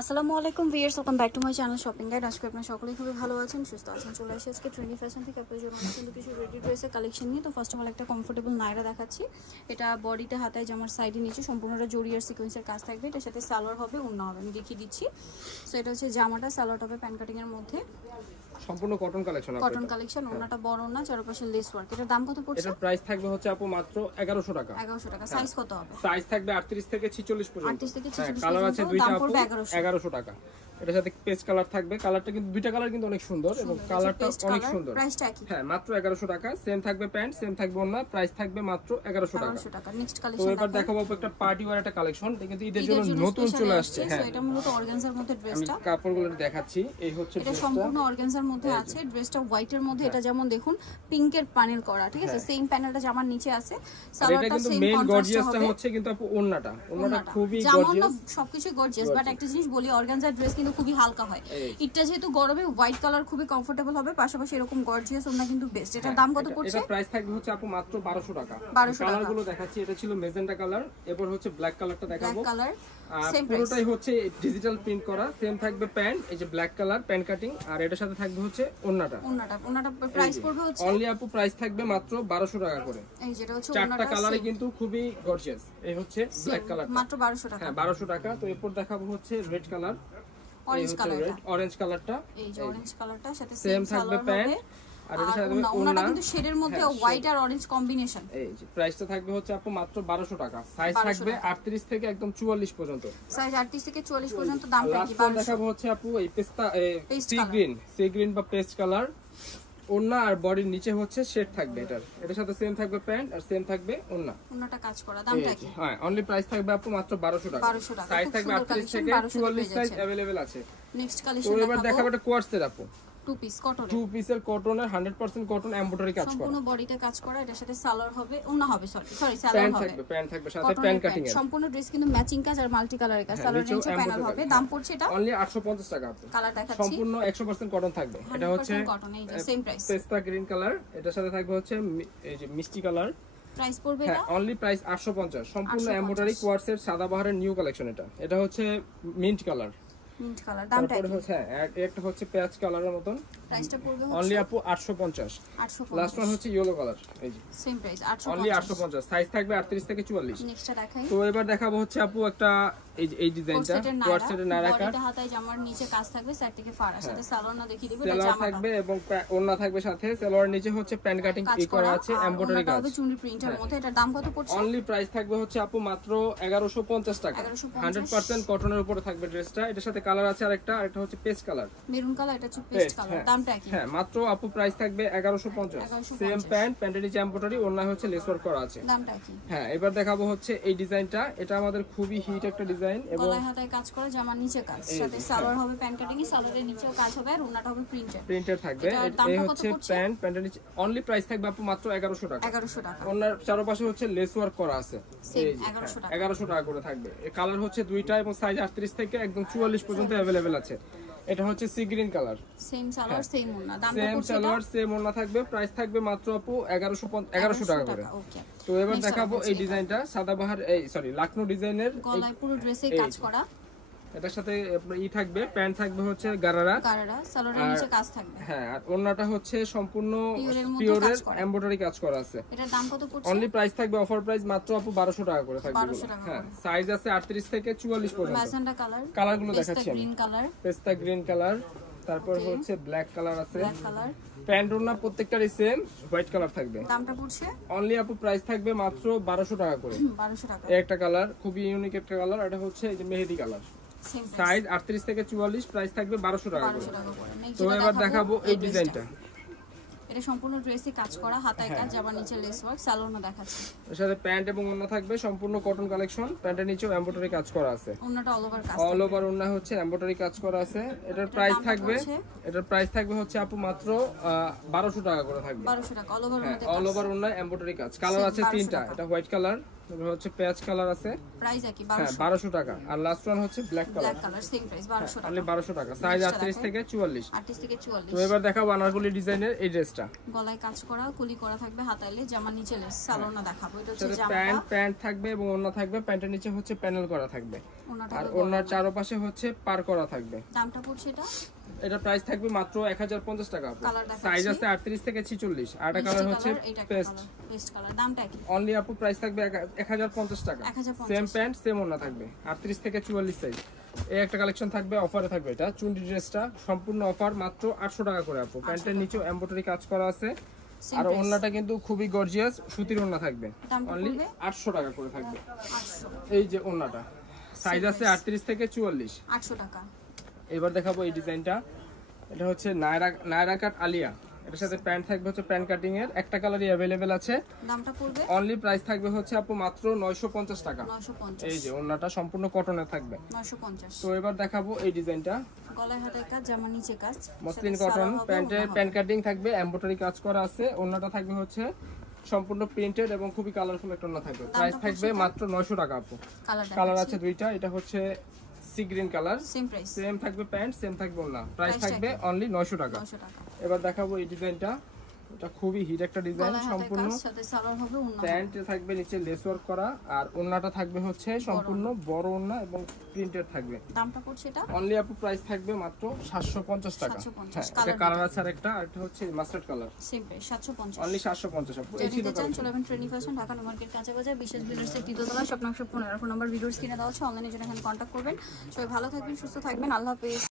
আসসালামু আলাইকুম viewers, welcome back to my channel shopping guide. আজকে আপনারা সকলেই খুবই ভালো আছেন, সুস্থ আছেন। চলে আসি আজকে ট্রেন্ডি ফ্যাশন থেকে আপনাদের জন্য কিন্তু কিছু রেডি ড্রেসের কালেকশন নিয়ে। তো ফার্স্ট অফ অল একটা কমফোর্টেবল নায়রা দেখাচ্ছি। এটা বডিতে হাতায় জামার সাইডে নিচে সম্পূর্ণটা জরি আর সিকোয়েন্সের কাজ থাকবে। এটার সাথে সালোয়ার হবে, ওড়না হবে। আমি দেখিয়ে দিচ্ছি। সো এটা হচ্ছে জামাটা, সালোয়ার হবে প্যান কাটিং এর মধ্যে, সম্পূর্ণ কটন কালেকশন। ওড়নাটা বড় না, চারপাশে লেস ওয়ার্ক। এটার দাম কত পড়ছে? এটার প্রাইস থাকবে হচ্ছে আপু মাত্র 1100 টাকা। 1100 টাকা। সাইজ কত হবে? সাইজ থাকবে 38 থেকে 46 পর্যন্ত। 38 থেকে 46 কালার আছে দুইটা আপু, 1100 টাকা। এটার সাথে পেস্ট কালার থাকবে। কালারটা কিন্তু দুইটা কালার কিন্তু অনেক সুন্দর এবং কালারটা অনেক সুন্দর। প্রাইসটা কি? হ্যাঁ, মাত্র 1100 টাকা। সেম থাকবে প্যান্ট, সেম থাকবে ওড়না, প্রাইস থাকবে মাত্র 1100 টাকা। নেক্সট তো কালেকশন এবার দেখাবো একটা পার্টি ওয়্যার একটা কালেকশন। এটা কিন্তু ঈদের জন্য নতুন চলে আসছে। হ্যাঁ, এটা মূলত অর্গানজার মধ্যে ড্রেসটা। আমি কাপড়গুলো দেখাচ্ছি। এই হচ্ছে এটা সম্পূর্ণ অর্গানজার মধ্যে আছে। ড্রেসটা হোয়াইটের মধ্যে। এটা যেমন দেখুন পিঙ্কের প্যানেল করা, ঠিক আছে? সেম প্যানেলটা জামার নিচে আছে। সালোয়ারটা সেম কন্ট্রাস্ট হবে। হচ্ছে কিন্তু আপু ওড়নাটা খুবই গর্জিয়াস। সবকিছু গর্জিয়াস, বাট একটা জিনিস বলি, অর্গানজার ড্রেস কিন্তু খুবই হালকা হয়। এটা যেহেতু গরমে হোয়াইট কালার খুবই কমফোর্টেবল হবে, পাশাপাশি এরকম গর্জিয়াস ওড়না কিন্তু বেস্ট। এটার দাম কত পড়ছে? এটা প্রাইস থাকবে হচ্ছে আপু মাত্র 1200 টাকা। 1200 টাকা। কালারগুলো দেখাচ্ছি। এটা ছিল মেজেন্টা কালার, এরপর হচ্ছে ব্ল্যাক কালারটা দেখাবো। ব্ল্যাক কালার সেম পুরোটাই হচ্ছে ডিজিটাল প্রিন্ট করা। সেম থাকবে প্যান্ট, এই যে ব্ল্যাক কালার প্যান্ট কাটিং, আর এটার সাথে থাকবে হচ্ছে ওড়নাটা। প্রাইস পড়বে হচ্ছে অনলি আপু প্রাইস থাকবে মাত্র 1200 টাকা করে। এই যেটা হচ্ছে চারটা কালারে কিন্তু খুবই গর্জিয়াস। এই হচ্ছে ব্ল্যাক কালার, মাত্র 1200 টাকা। হ্যাঁ 1200 টাকা। তো এরপর দেখাবো হচ্ছে রেড কালার, অরেঞ্জ কালারটা, অরেঞ্জ কালারটা। এই যে অরেঞ্জ কালারটার সাথে সেম থাকবে প্যান্ট, আর এর সাথে ওড়নাটা কিন্তু শেডের মধ্যে হোয়াইট আর অরেঞ্জ কম্বিনেশন। এই যে প্রাইসটা থাকবে হচ্ছে আপু মাত্র 1200 টাকা। সাইজ থাকবে 38 থেকে একদম 44 পর্যন্ত। সাইজ 38 থেকে 44 পর্যন্ত। দামটা কি? লাস্ট দেখাবো হচ্ছে আপু এই সি গ্রিন বা পেস্ট কালার। ওড়না আর বডির নিচে হচ্ছে শেড থাকবে। এটার সাথে সেম থাকবে প্যান্ট আর সেম থাকবে ওড়না। ওড়নাটা কাজ করা। দামটা কি? হ্যাঁ, অনলি প্রাইস থাকবে আপু মাত্র 1200 টাকা। সাইজ থাকবে 38 থেকে 44 সাইজ अवेलेबल আছে। নেক্সট কালেকশন তো এবার দেখাবো এটা কোয়ার্সের আপু, টু পিস কটন, টু পিসের কটনের 100% কটন এমব্রয়ডারি কাজ করা, সম্পূর্ণ বডিতে কাজ করা। এটার সাথে সালোয়ার হবে, ওড়না হবে, সরি সালোয়ার হবে, প্যান্ট থাকবে সাথে প্যান্ট কাটিং এর। সম্পূর্ণ ড্রেস কিন্তু ম্যাচিং কাজ আর মাল্টি কালারের কাজ। সালোয়ার নিচে প্যানেল হবে। দাম পড়ছে এটা অনলি 850 টাকা আপু। কালার দেখাচ্ছি, সম্পূর্ণ 100% কটন থাকবে। এটা হচ্ছে কটন, এই যে সেম প্রাইস। পেস্তা গ্রিন কালার, এটার সাথে থাকবে হচ্ছে এই যে মিষ্টি কালার। প্রাইস পড়বে এটা অনলি প্রাইস 850। সম্পূর্ণ এমব্রয়ডারি কোয়ার্সের সাদাবাহারের নিউ কালেকশন। এটা হচ্ছে মিন্ট কালার। Mint colour. দামটা কি? হ্যাঁ, একটা হচ্ছে পেঁয়াজ কালারের মতন। প্রাইসটা পড়বে অনলি আপু 850। লাস্ট ওয়ান হচ্ছে ইয়েলো কালার, এই যে সেম প্রাইস অনলি 850। সাইজ থাকবে 38 থেকে 44। নেক্সটটা দেখাই। তো এবার দেখাবো হচ্ছে আপু একটা এই ডিজাইনটা কোয়ার্ড সেটের নায়রা কাট। বডিতে হাতায় জামার নিচে কাজ থাকবে, সাইড থেকে ফাড়া, সাথে সালোয়ার না দেখিয়ে দিবে। এটা জামা থাকবে এবং ওড়না থাকবে সাথে। সালোয়ার নিচে হচ্ছে প্যান্ট কাটিং করা আছে, এমব্রয়ডারি কাজ হবে চুনরি প্রিন্টের মধ্যে। এটার দাম কত পড়ছে? অনলি প্রাইস থাকবে হচ্ছে আপু মাত্র 1150 টাকা। 100% কটনের উপরে থাকবে ড্রেসটা। এটার সাথে কালার আছে আরেকটা হচ্ছে পেস্ট কালার, মেরুন কালার। এটা হচ্ছে পেস্ট কালার। দামটা কি? হ্যাঁ, মাত্র আপু প্রাইস থাকবে 1150। সেম প্যান্টের নিচে এমব্রয়ডারি, ওড়না হচ্ছে লেস ওয়ার্ক করা আছে। দামটা কি? হ্যাঁ, এবার দেখাবো হচ্ছে এই ডিজাইনটা। এটা আমাদের খুবই হিট একটা ডিজাইন এবং গলায় হাতায় কাজ করা, জামার নিচে কাজ, সাথে সালোয়ার হবে প্যান্ট কাটিং এ, সালোয়ারের নিচেও কাজ হবে আর ওড়নাটা হবে প্রিন্টেড থাকবে। এই হচ্ছে প্যান্টের নিচে। অনলি প্রাইস থাকবে আপু মাত্র 1100 টাকা। 1100 টাকা। ওড়নার চারপাশে হচ্ছে লেস ওয়ার্ক করা আছে। সেম 1100 টাকা। 1100 টাকা করে থাকবে। এই কালার হচ্ছে দুইটা এবং সাইজ 38 থেকে একদম 44 পর্যন্ত अवेलेबल আছে। এটা হচ্ছে sea green colour, same salwar same ওড়না। দামটা সেম সালোয়ার সেম ওড়না থাকবে। প্রাইস থাকবে মাত্র আপু 1100 টাকা করে। ওকে। তো এবার দেখাবো এই ডিজাইনটা সাদাবাহার লখনৌ ডিজাইনের। গলায় পুরো ড্রেসে কাজ করা। এটার সাথে থাকবে প্যান্ট থাকবে হচ্ছে গারারা, সালোয়ারের নিচে কাজ থাকবে। হ্যাঁ, আর ওড়নাটা হচ্ছে সম্পূর্ণ পিওরের এমব্রয়ডারি কাজ করা আছে। এটার দাম কত পড়ছে? অনলি প্রাইস থাকবে অফার প্রাইস মাত্র আপু 1200 টাকা করে থাকবে। হ্যাঁ, সাইজ আছে 38 থেকে 44 পর্যন্ত। ম্যাজেন্টা কালার, কালারগুলো দেখাচ্ছি আমি। গ্রিন কালার, পেস্তা গ্রিন কালার, তারপর হচ্ছে ব্ল্যাক কালার আছে। Black colour. প্যান্ট ওড়না প্রত্যেকটারই সেম হোয়াইট কালার থাকবে। দামটা পড়ছে অনলি আপু প্রাইস থাকবে মাত্র 1200 টাকা করে। 1200 টাকা। একটা কালার খুবই ইউনিক একটা কালার। এটা হচ্ছে এই যে মেহেদি কালার। সাইজ 38 থেকে 44, প্রাইস থাকবে 1200 টাকা করে। তো এবার দেখাবো এই ডিজাইনটা। এটা সম্পূর্ণ ড্রেসে কাজ করা, হাতায় কাজ, জামার নিচে লেস ওয়ার্ক, সালোয়ার দেখাচ্ছে। এর সাথে প্যান্ট এবং ওড়না থাকবে সম্পূর্ণ কটন কালেকশন। প্যান্টের নিচেও এমব্রয়ডারি কাজ করা আছে, ওড়নাটা অল ওভার কাজ, অল ওভার ওড়না হচ্ছে এমব্রয়ডারি কাজ করা আছে। এটার প্রাইস থাকবে হচ্ছে আপু মাত্র 1200 টাকা করে থাকবে। 1200 টাকা। অল ওভার ওড়না এমব্রয়ডারি কাজ। কালার আছে তিনটা। এটা হোয়াইট কালার, তারপর হচ্ছে পেঁয়াজ কালার আছে, প্রাইস কি হ্যাঁ 1200 টাকা। আর লাস্ট ওয়ান হচ্ছে black colour, black colour same price 1200 টাকা, অনলি 1200 টাকা। সাইজ 38 থেকে 44। 38 থেকে 44। তো এবার দেখাবো আনারকলি ডিজাইনের এই ড্রেসটা। গলায় কাজ করা, কুলি করা থাকবে, হাতাইলে জামা নিচে লেস, সালোনা দেখাবো। এটা হচ্ছে সাথে জামাটা, প্যান্ট থাকবে এবং ওড়না থাকবে। প্যান্টের নিচে হচ্ছে প্যানেল করা থাকবে, ওনাটা আর ওড়নার চারপাশে হচ্ছে পার করা থাকবে। দামটা পড়ছে এটা, এটা প্রাইস থাকবে মাত্র 1050 টাকা। কালার দেখাচ্ছি, সাইজ আছে 38 থেকে 46। আর একটা কালার হচ্ছে পেস্ট কালার, দামটা কি? অনলি আপু প্রাইস থাকবে 1050 টাকা। 1050, সেম প্যান্ট সেম ওড়না থাকবে, 38 থেকে 44 সাইজ। এই একটা কালেকশন থাকবে, অফারে থাকবে এটা। চুন্ডি ড্রেসটা সম্পূর্ণ অফার, মাত্র 800 টাকা করে আপু। প্যান্টের নিচেও এমব্রয়ডারি কাজ করা আছে, আর ওড়নাটা কিন্তু খুবই গর্জিয়াস সুতির ওড়না থাকবে। অনলি 800 টাকা করে থাকবে। 800। এই যে ওড়নাটা সাইজ আছে 38 থেকে 44, 800 টাকা। এবার দেখাবো এই ডিজাইনটা। এটা হচ্ছে নায়রা কাট আলিয়া। এটার সাথে প্যান্ট থাকবে হচ্ছে প্যান্ট কাটিং এর, একটা কালারই अवेलेबल আছে। দামটা পড়বে অনলি প্রাইস থাকবে হচ্ছে আপু মাত্র 950 টাকা। 950। এই যে ওড়নাটা সম্পূর্ণ কটনের থাকবে, 950। তো এবার দেখাবো এই ডিজাইনটা। গলায় হাতায় কাজ, জামা নিচে কাজ, মসলিন কটন, প্যান্টে প্যান্ট কাটিং থাকবে, এমব্রয়ডারি কাজ করা আছে। ওড়নাটা থাকবে হচ্ছে সম্পূর্ণ প্রিন্টেড এবং খুবই কালারফুল একটা ওড়না থাকবে। প্রাইস থাকবে মাত্র 900 টাকা আপু। কালার আছে দুইটা, এটা হচ্ছে sea green colour, same price, same থাকবে প্যান্ট, সেম থাকবে ওড়না। প্রাইস থাকবে অনলি 900 টাকা। 900 টাকা। এবার দেখাবো এই ডিজাইনটা। এটা খুবই হিট একটা ডিজাইন, সম্পূর্ণ সাথে সালোয়ার হবে, ওন্না প্যান্টে থাকবে নিচে লেস ওয়ার্ক করা, আর ওড়নাটা থাকবে হচ্ছে সম্পূর্ণ বড় ওড়না এবং প্রিন্টেড থাকবে। দামটা পড়ছে এটা অনলি আপু প্রাইস থাকবে মাত্র 750 টাকা। 750। এটা কালার আছে আরেকটা, আর এটা হচ্ছে mustard colour, same price 750। Only 750 আপু। এই ছিল চলে আসবেন trendy fashion, Dhaka new market, কাঁচা বাজার, বিশেষ বিল্ডার্সের তৃতীয়তলা, শপ নম্বর 15। ফোন নাম্বার ভিডিওর স্ক্রিনে দেওয়া আছে, অনলাইনে জন্য এখানে কন্ট্যাক্ট করবেন। সবাই ভালো থাকবেন, সুস্থ থাকবেন, আল্লাহ হাফেজ।